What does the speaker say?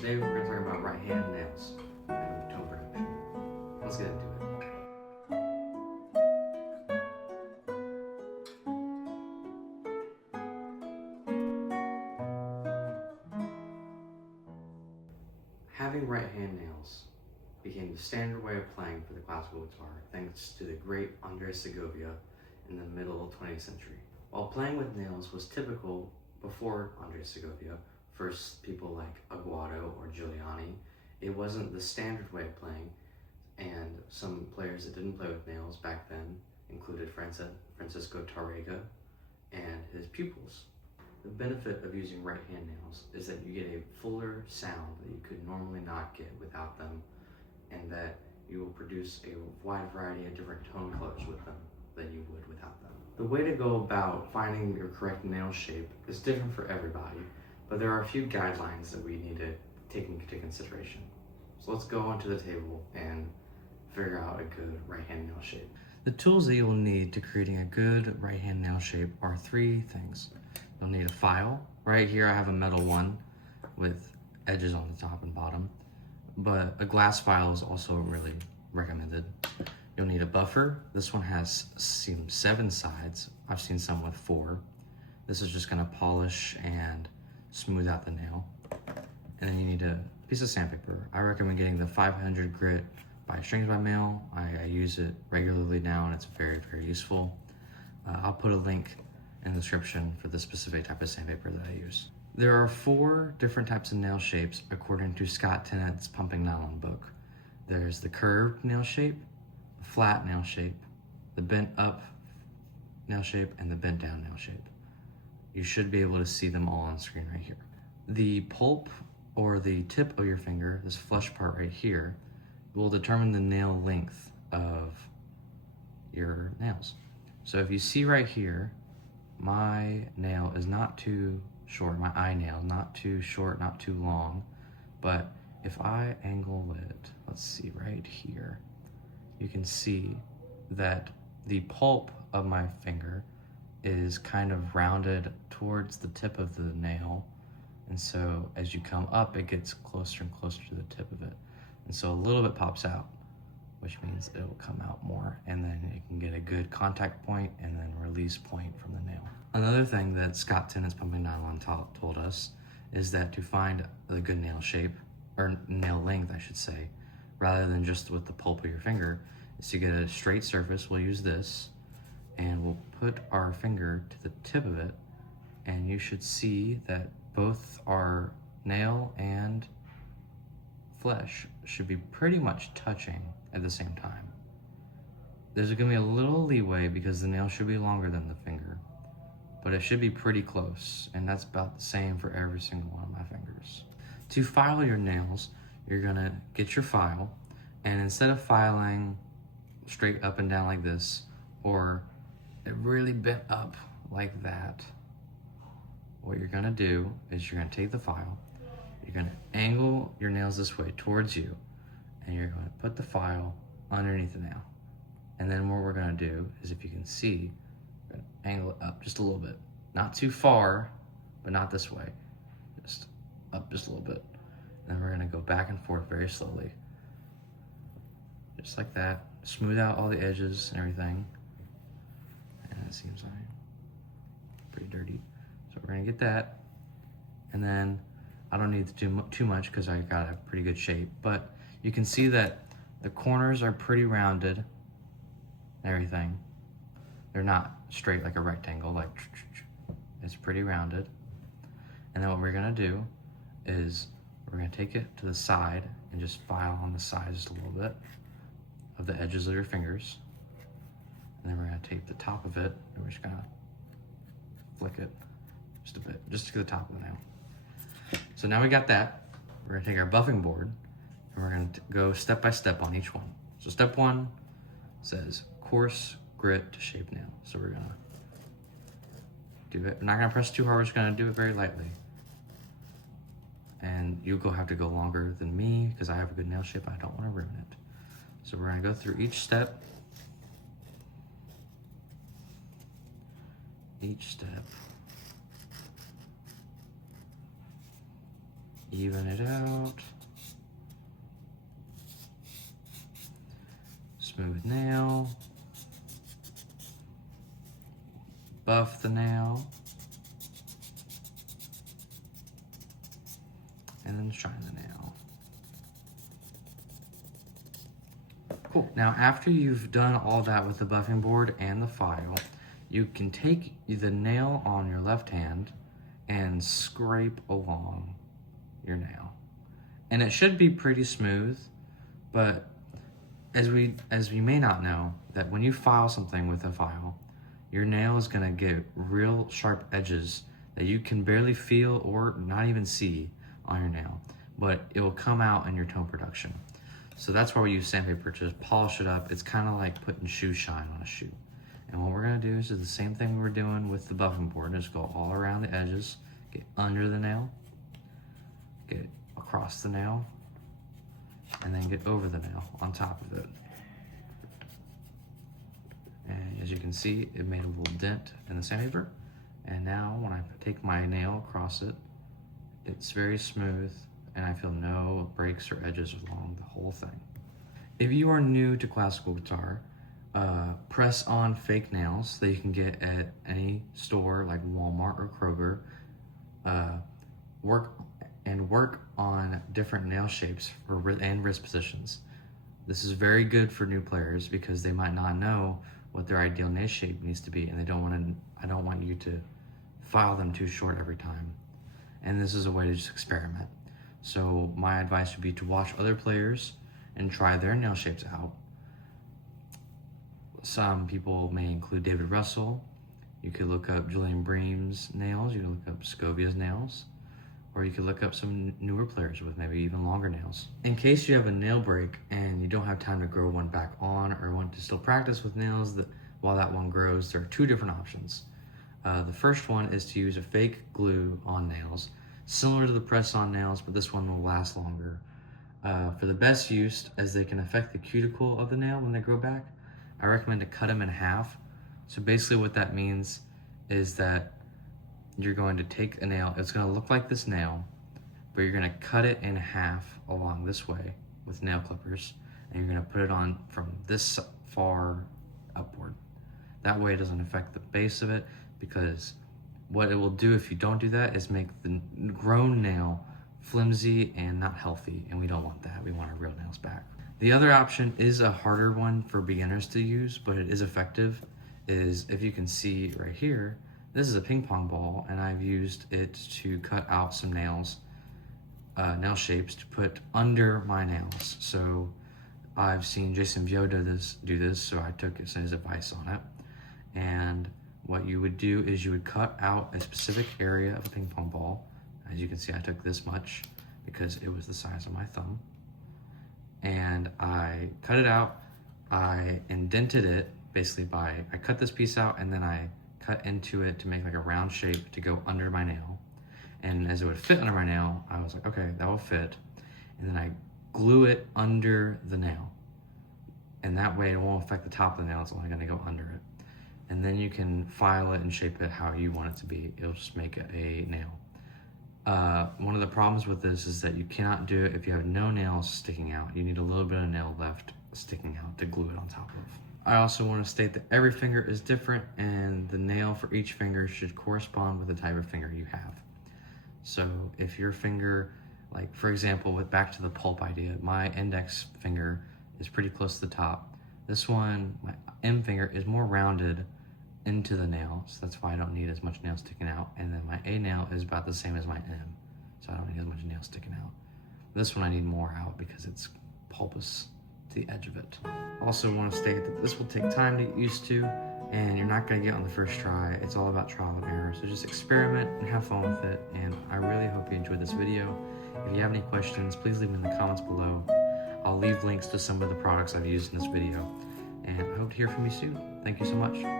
Today we're going to talk about right hand nails and toe production. Let's get into it. Having right hand nails became the standard way of playing for the classical guitar thanks to the great Andres Segovia in the middle of the 20th century. While playing with nails was typical before Andres Segovia, for people like Aguado or Giuliani, it wasn't the standard way of playing, and some players that didn't play with nails back then included Francisco Tárrega and his pupils. The benefit of using right hand nails is that you get a fuller sound that you could normally not get without them, and that you will produce a wide variety of different tone colors with them than you would without them. The way to go about finding your correct nail shape is different for everybody, but there are a few guidelines that we need to take into consideration. So let's go onto the table and figure out a good right hand nail shape. The tools that you will need to creating a good right hand nail shape are three things. You'll need a file. Right here I have a metal one with edges on the top and bottom, but a glass file is also really recommended. You'll need a buffer. This one has 7 sides. I've seen some with 4. This is just gonna polish and smooth out the nail. And then you need a piece of sandpaper. I recommend getting the 500 grit by Strings by Mail. I use it regularly now and it's very, very useful. I'll put a link in the description for the specific type of sandpaper that I use. There are 4 different types of nail shapes according to Scott Tennant's Pumping Nylon book. There's the curved nail shape, the flat nail shape, the bent up nail shape, and the bent down nail shape. You should be able to see them all on screen right here. The pulp or the tip of your finger, this flush part right here, will determine the nail length of your nails. So if you see right here, my nail is not too short, my eye nail, not too short, not too long, but if I angle it, let's see right here, you can see that the pulp of my finger is kind of rounded towards the tip of the nail, and so as you come up it gets closer and closer to the tip of it, and so a little bit pops out, which means it'll come out more, and then it can get a good contact point and then release point from the nail. Another thing that Scott Tennant's Pumping Nylon told us is that to find the good nail shape, or nail length I should say, rather than just with the pulp of your finger, is to get a straight surface. We'll use this, and we'll put our finger to the tip of it, and you should see that both our nail and flesh should be pretty much touching at the same time. There's gonna be a little leeway because the nail should be longer than the finger, but it should be pretty close, and that's about the same for every single one of my fingers. To file your nails, you're gonna get your file, and instead of filing straight up and down like this, or it really bent up like that, what you're gonna do is you're gonna take the file, you're gonna angle your nails this way towards you, and you're gonna put the file underneath the nail. And then what we're gonna do is, if you can see, we're gonna angle it up just a little bit. Not too far, but not this way. Just up just a little bit. And then we're gonna go back and forth very slowly. Just like that. Smooth out all the edges and everything. And it seems like pretty dirty. So we're gonna get that. And then I don't need to do too much because I got a pretty good shape, but you can see that the corners are pretty rounded and everything. They're not straight like a rectangle, like it's pretty rounded. And then what we're gonna do is we're gonna take it to the side and just file on the side just a little bit of the edges of your fingers. And then we're gonna take the top of it and we're just gonna flick it just a bit, just to the top of the nail. So now we got that. We're gonna take our buffing board and we're gonna go step by step on each one. So step 1 says coarse grit to shape nail. So we're gonna do it. We're not gonna press too hard, we're just gonna do it very lightly. And you'll have to go longer than me because I have a good nail shape, I don't wanna ruin it. So we're gonna go through each step. even it out. Smooth nail. Buff the nail. And then shine the nail. Cool. Now, after you've done all that with the buffing board and the file, you can take the nail on your left hand and scrape along your nail. And it should be pretty smooth, but as we may not know, that when you file something with a file, your nail is gonna get real sharp edges that you can barely feel or not even see on your nail, but it will come out in your tone production. So that's why we use sandpaper to just polish it up. It's kind of like putting shoe shine on a shoe. And what we're gonna do is the same thing we were doing with the buffing board. Just go all around the edges, get under the nail, get across the nail, and then get over the nail on top of it. And as you can see, it made a little dent in the sandpaper. And now when I take my nail across it, it's very smooth and I feel no breaks or edges along the whole thing. If you are new to classical guitar, press on fake nails that you can get at any store like Walmart or Kroger. Work on different nail shapes and wrist positions. This is very good for new players because they might not know what their ideal nail shape needs to be, and I don't want you to file them too short every time. And this is a way to just experiment. So my advice would be to watch other players and try their nail shapes out. Some people may include David Russell. You could look up Julian Bream's nails. You can look up Segovia's nails. Or you could look up some newer players with maybe even longer nails. In case you have a nail break and you don't have time to grow one back on or want to still practice with nails while that one grows, there are two different options. The first one is to use a fake glue on nails, similar to the press-on nails, but this one will last longer. For the best use, as they can affect the cuticle of the nail when they grow back, I recommend to cut them in half. So basically what that means is that you're going to take a nail, it's going to look like this nail, but you're going to cut it in half along this way with nail clippers, and you're going to put it on from this far upward. That way it doesn't affect the base of it, because what it will do if you don't do that is make the grown nail flimsy and not healthy, and we don't want that. We want our real nails back. The other option is a harder one for beginners to use, but it is effective, is if you can see right here, this is a ping pong ball, and I've used it to cut out some nails, nail shapes to put under my nails. So I've seen Jason Vio do this, so I took his advice on it. And what you would do is you would cut out a specific area of a ping pong ball. As you can see, I took this much because it was the size of my thumb. And I cut it out, I indented it basically I cut this piece out and then I cut into it to make like a round shape to go under my nail. And as it would fit under my nail, I was like, okay, that will fit. And then I glue it under the nail. And that way it won't affect the top of the nail, it's only gonna go under it. And then you can file it and shape it how you want it to be. It'll just make it a nail. One of the problems with this is that you cannot do it if you have no nails sticking out. You need a little bit of nail left sticking out to glue it on top of. I also want to state that every finger is different and the nail for each finger should correspond with the type of finger you have. So if your finger, like for example, back to the pulp idea, my index finger is pretty close to the top. This one, my M finger, is more rounded into the nail, so that's why I don't need as much nail sticking out. And then my A nail is about the same as my M, so I don't need as much nail sticking out. This one I need more out because it's pulpous to the edge of it. Also want to state that this will take time to get used to, and you're not going to get on the first try. It's all about trial and error, so just experiment and have fun with it. And I really hope you enjoyed this video. If you have any questions, please leave them in the comments below. I'll leave links to some of the products I've used in this video, and I hope to hear from you soon. Thank you so much.